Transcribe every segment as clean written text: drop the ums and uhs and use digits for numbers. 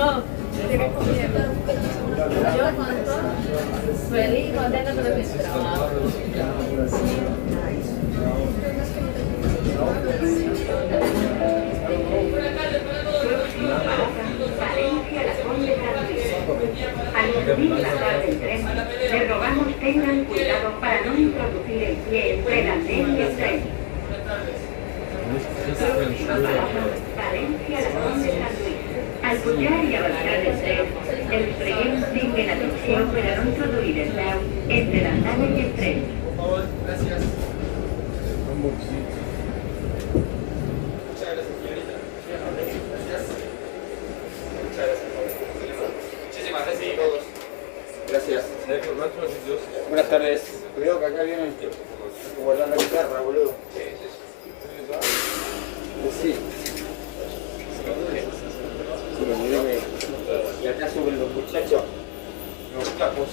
No. Feliz, contenta con mi trabajo. Valencia, La Conde, al subir y bajar del tren, les rogamos tengan cuidado para no introducir el pie entre el andén y el tren. Valencia, La Conde, San Luis. Al pujar y abaixar del tren, els preguem tinguin atenció per a no introduir el peu entre l'andana i el tren. Gracias. Buenas tardes. Cuidado que acá vienen guardando la guitarra, boludo. Sí. Y acá suben los muchachos. Los capos.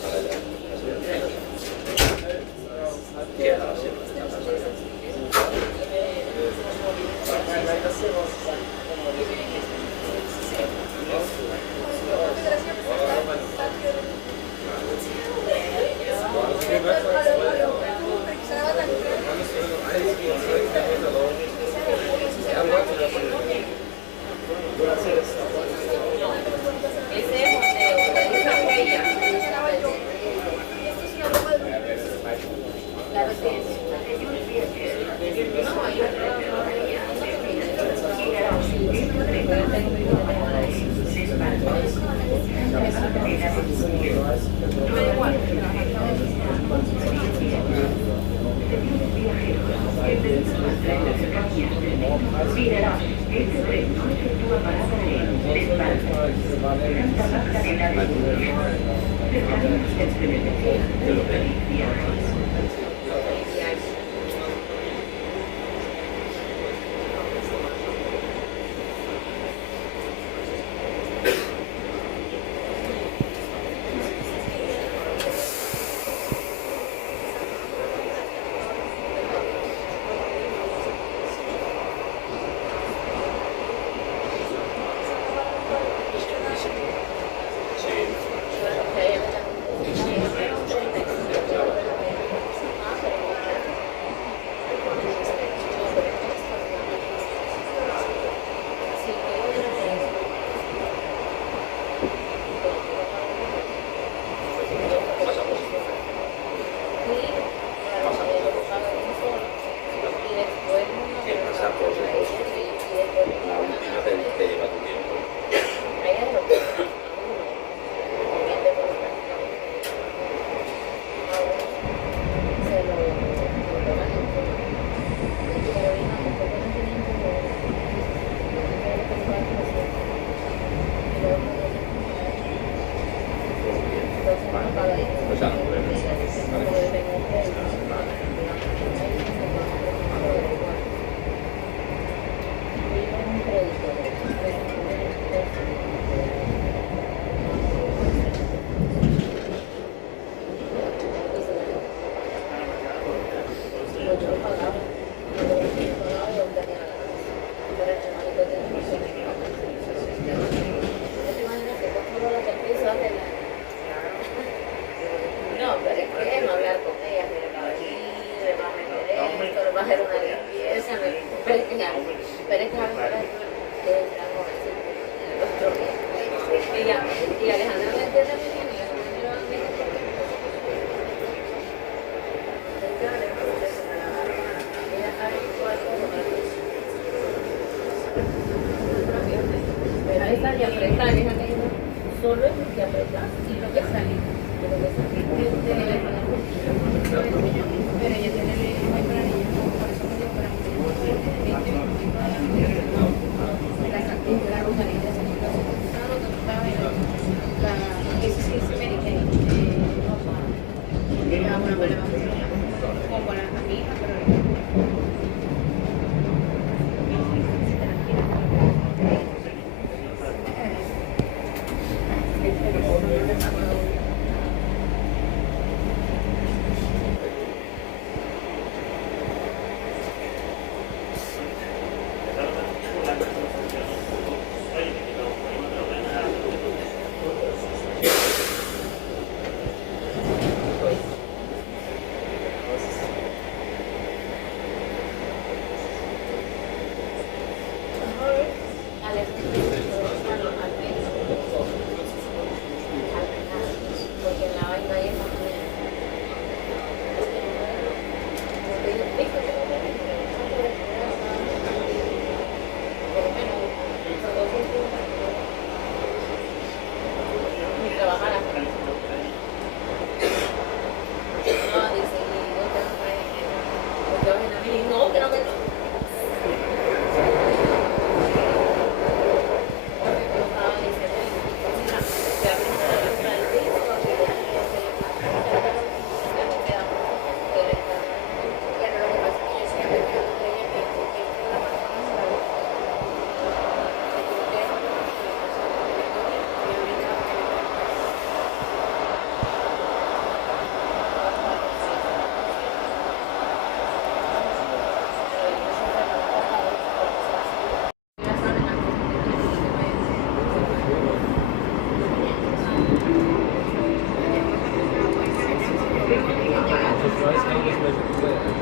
Próxima parada.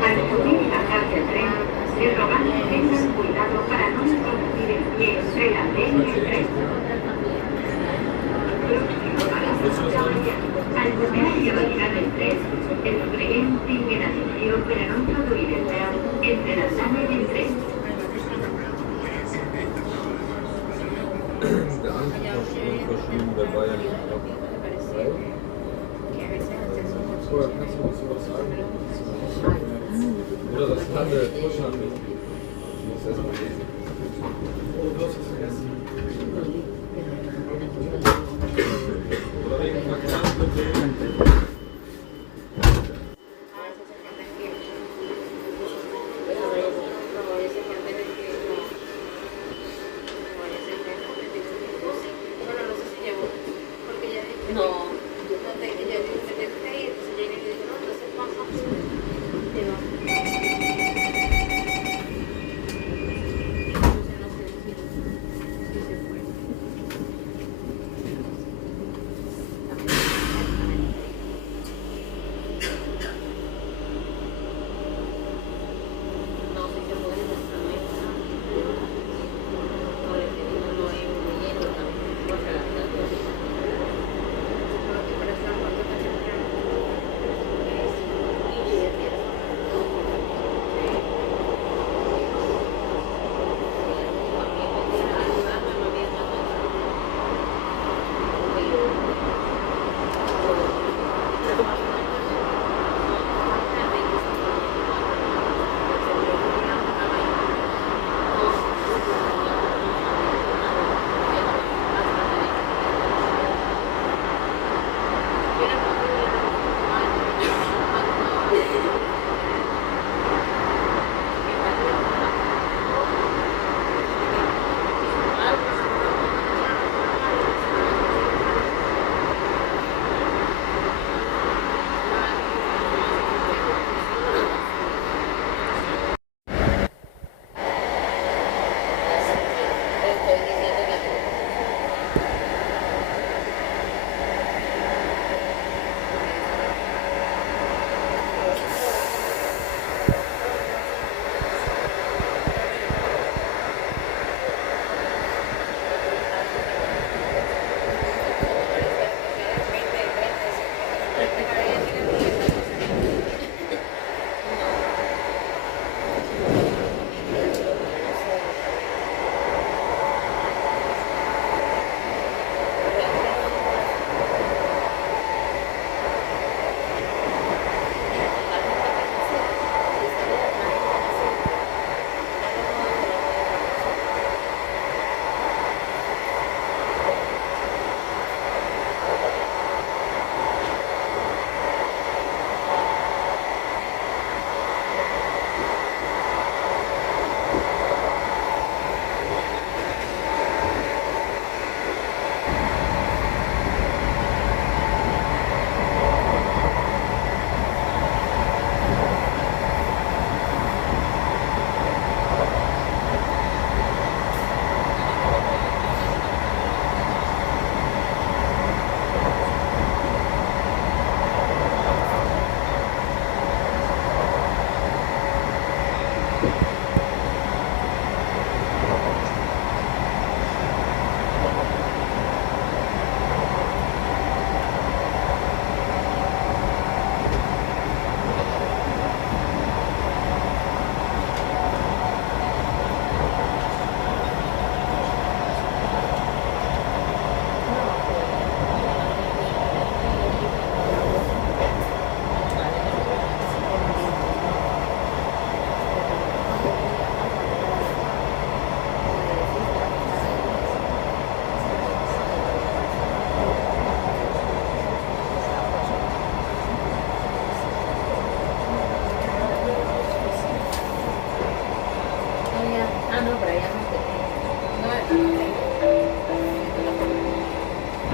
Al subir y bajar del tren, les rogamos tengan cuidado para no introducir el pie entre el andén y el tren. Próxima parada. Al comer y abandonar el tren, els preguem tinguin atenció per a no introduir el peu entre l'andana i el tren. Der Anfangsmaschinen bei Bayern frei. Vorher kannst du uns sowas sagen? Oder das kann der Vorstand nicht. Ich muss erst mal lesen. Oh, du hast es vergessen. Oder wegen Verkehrsmitteln.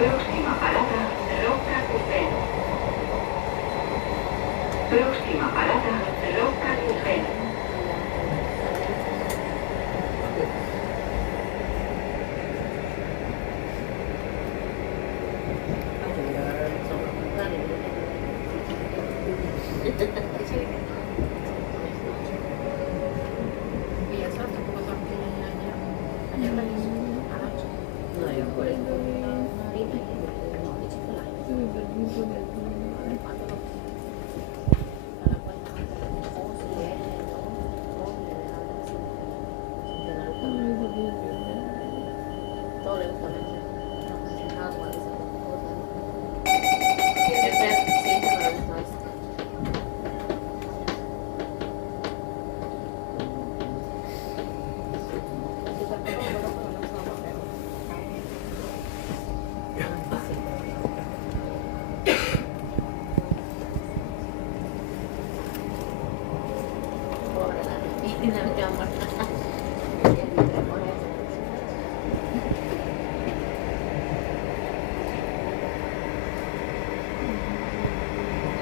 Próxima parada, Roca Cupén. Próxima parada, Roca Cupén. Y eso tampoco son ayer la hizo anoche. No, yo por eso. Ahorita no, mi chocolate. ¿Cuánto lo A la cuenta más de la cosa, y él, todo, le dejaba así. Que no le gusta. Todo le gusta mucho. No, sin agua, esas cosas. Sí, que no le gusta esto. Yo tampoco lo conozco, no sé, Pobre la niña, mi amor.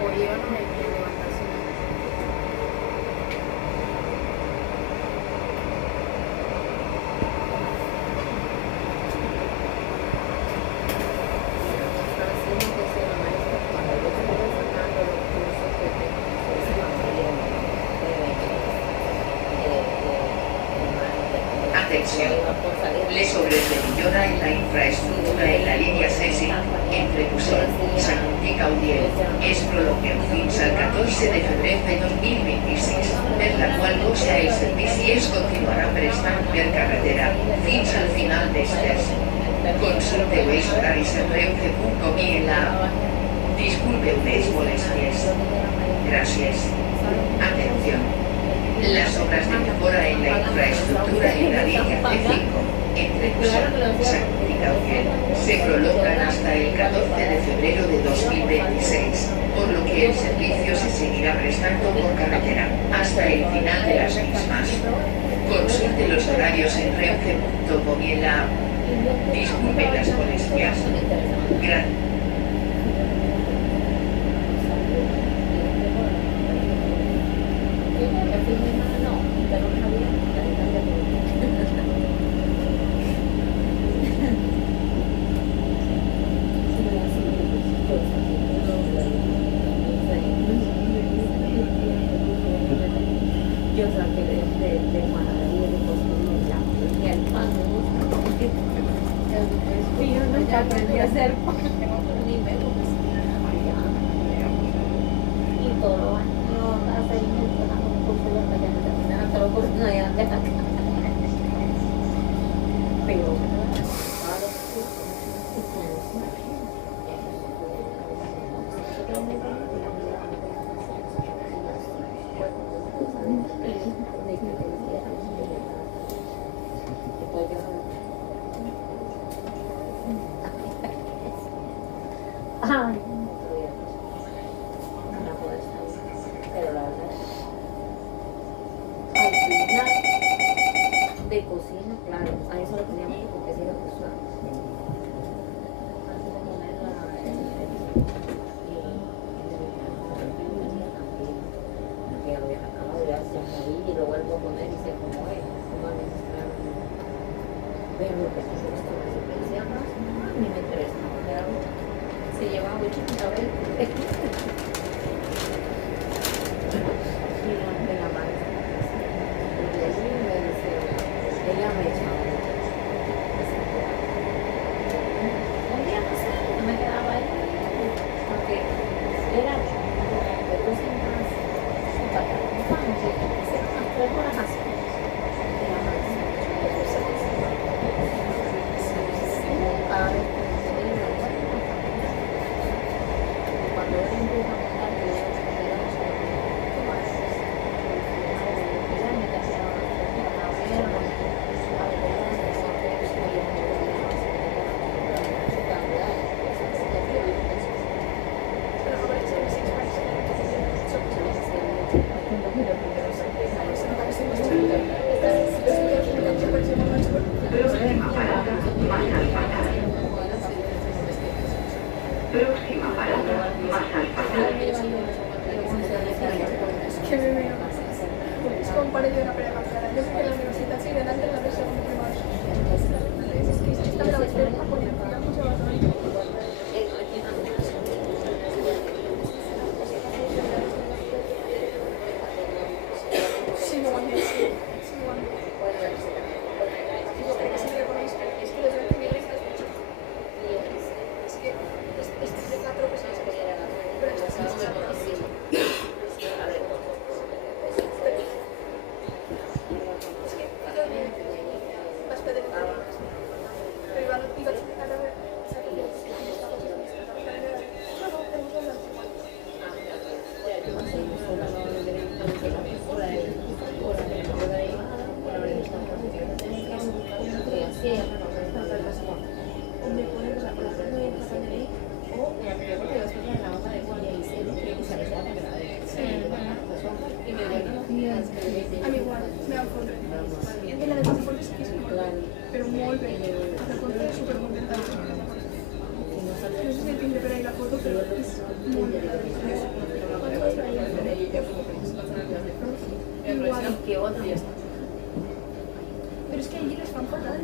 hoy yo no me quiero levantar sin Pero sí me pusieron a esto cuando yo estuve sacando los cursos que tengo, esa materia Atención. Le sobreservidora en la infraestructura en la línea 6 entre Pusol, Santi Caudiel, es prolongue fins al 14 de febrer de 2026, per la qual cosa el servici es continuarà prestant per carretera fins al final d'estes. Consulteu els horaris en renfe.com i en la app. Disculpeu les molestias. Gracias. Atención. Las obras de mejora en la infraestructura en la línea C5 entre Pusol, Santi Caudiel se prolongan hasta el 14 de febrero de 2026, por lo que el servicio se seguirá prestando por carretera hasta el final de las mismas. Consulte los horarios en renfe.com y en la app. Disculpe las molestias. Gracias. Yo saqué de Maravilla de cocina y el pan me gusta. Y yo nunca aprendí a hacer pan. Ni me gusta. Y todo lo hace mucho, como curso de hasta que me terminaron todos los cursos de allá de acá. Pero ahora sí, ay, no puedo estar, pero la verdad, al final de cocina, claro, a eso le ponía mucho porque si era cocina. Antes de ponerla que lo había acabado, ya se moví y lo vuelvo a poner y se como es, como a mezclar. Pero lo que sí me gusta más es que decía más, a mí me interesa, pero se lleva mucho a ver. Y la maestra, y de allí me dice, ella me echaba. Un día no sé, no me quedaba ahí, porque era de cocinas, vamos, hacer unas 3 horas así. Y la maestra, cada vez que me iba, cuando era un poco más tarde, yo era más ella me cambiaba Próxima parada, Massalfassar. Próxima parada, Massalfassar. Que me veo. Es como un par de una pelea para yo sé que la universidad sigue delante de la de segundo primario. Es que esta me la voy a hacer a poner, digamos, se va a tomar. pasé yo sola, no me hubiera ido sola de ahí, sola de ahí, por haber visto que y así, no sé, no sé, me pone, o sea, por la zona de pasar de ahí, o la que yo después de la banda de Juan y ahí se lo que se me estaba pegada de y me dio a mí igual, me da foto. Y la de pasaporte sí que es igual, pero muy bien, la foto es súper contenta. No sé si entiende pero ahí la foto, pero es muy bien. Igual. que otro ya está. Pero es que allí les van fatal.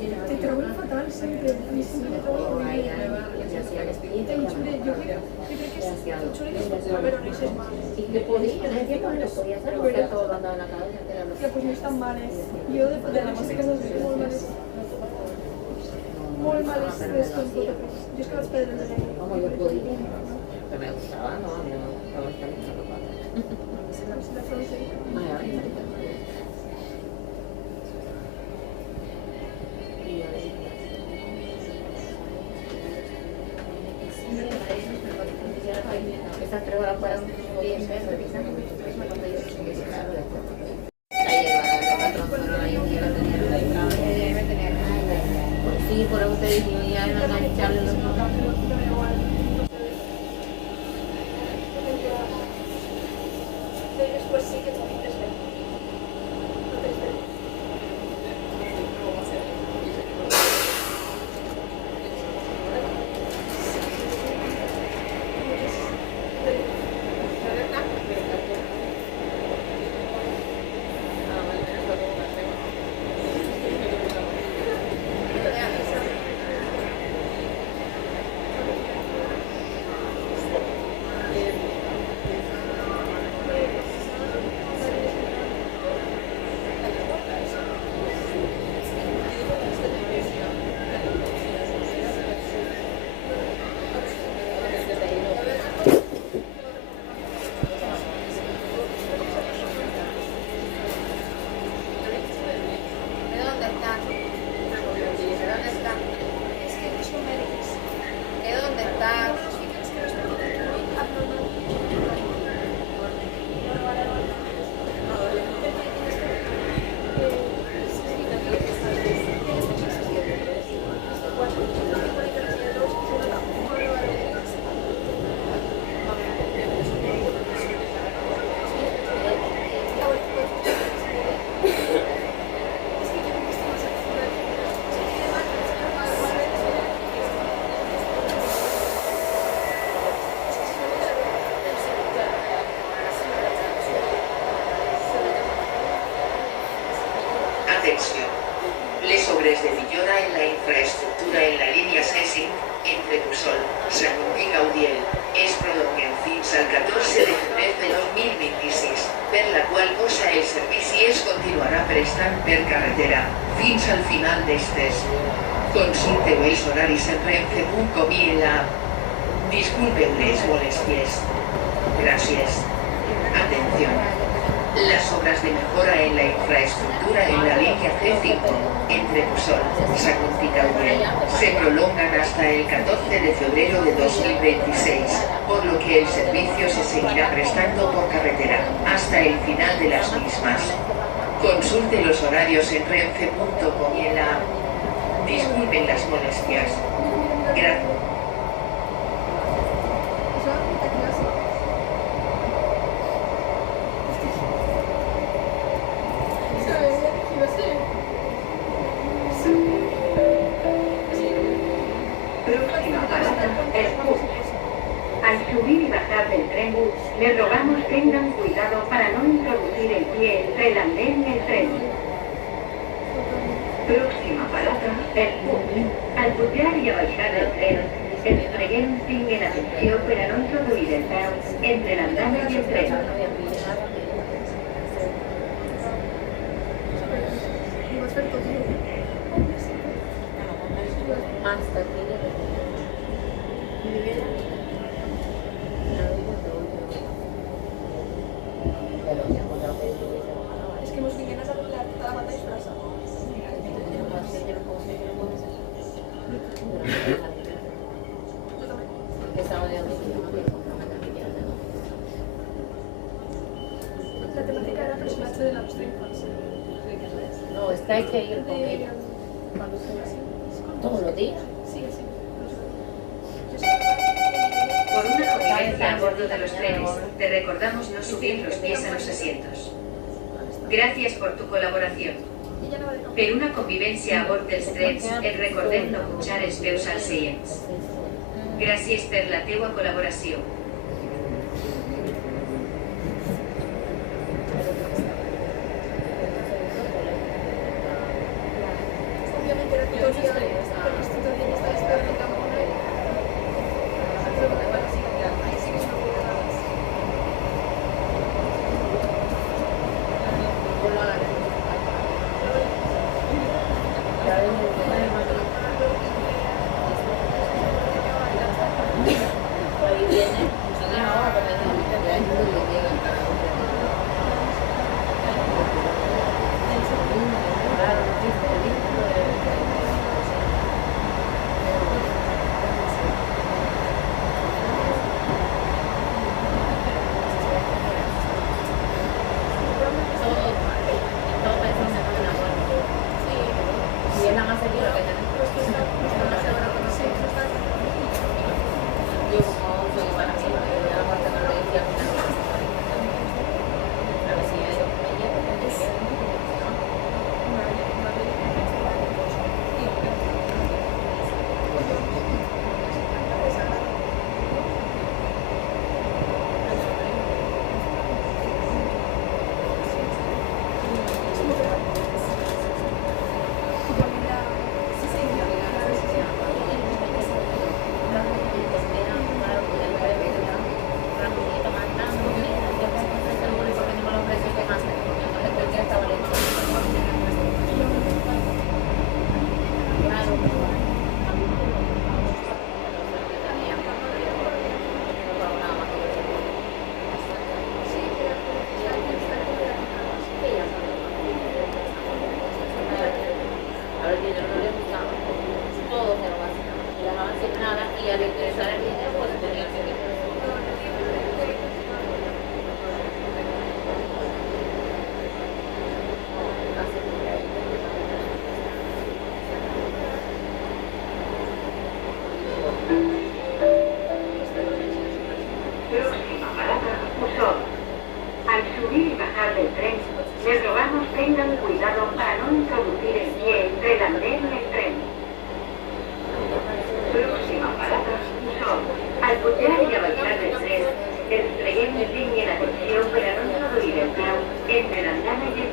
Te tratan fatal siempre. A mí siempre me tratan muy bien. El chule, yo creo que es el chule que es pero no es más. Y que podía, no entiendo que lo podía hacer, porque todo lo andaba en la cabeza, que era lo Ya, pues no están males. Yo de la música que nos veo muy males. Muy males de estos fotógrafos. Yo es que los pedros de ahí. como yo podía. Que me gustaba, ¿no? A mí no me gustaba estar en esa ropa. Se la francesa. Ay, a mí me estas 3 horas fueron bien, revisando cuando yo sí, por eso te dije, ya no engancharle los Después sí que también te espero. No te espero. Atención. Les obres de millora en la infraestructura en la línia C5, entre Puçol, Sant Gaudiel, es prolonguen fins al 14 de febrer de 2026, per la qual cosa el servici es continuarà prestant per carretera, fins al final d'estes. Consulteu els horaris en renfe.com i en la app. Disculpen les molestias. Gracias. Atención. Las obras de mejora en la infraestructura en la línea C5, entre Puçol, Sant Gaudiel, se prolongan hasta el 14 de febrero de 2026, por lo que el servicio se seguirá prestando por carretera, hasta el final de las mismas. Consulte los horarios en renfe.com y en la app. Disculpen las molestias. Gracias. Al subir y bajar del tren, les rogamos tengan cuidado para no introducir el pie entre el andén y el tren. Próxima parada, el punt. Al pujar i a baixar del tren, els preguem tinguin atenció per a no introduir el peu entre l'andana i el tren. hasta aquí de Es que hemos venido a la pata disfrazada. la temática era personaje de la nuestra infancia. No, es que hay que ir con ella. Todos los días. Sí, sí. Por una convivencia a bordo de los trenes, te recordamos no subir los pies a los asientos. Gràcies per tu col·laboració. Per una convivència a bord dels trens, et recordem no punxar els peus als seients. Gràcies per la teua col·laboració. Obviamente era tutorial, pero los tutoriales está esperando cada una. Pero bueno, sí, ahí sí que son obligadas. Ahí viene, ahora que me llegan cada uno. Claro, y es la más segura que tenemos. Yo como soy para mí, la parte que le decía al final. A ver si eso me y al ingresar el dinero pues tenía que ver. Próxima parada, Usón. Al subir y bajar del tren, les rogamos tengan cuidado para no introducir el pie entre el andén y el tren. Próxima parada, Usón. Al pujar i a baixar del tren, ens preguem que tinguin atenció per a no introduir el peu entre l'andana i el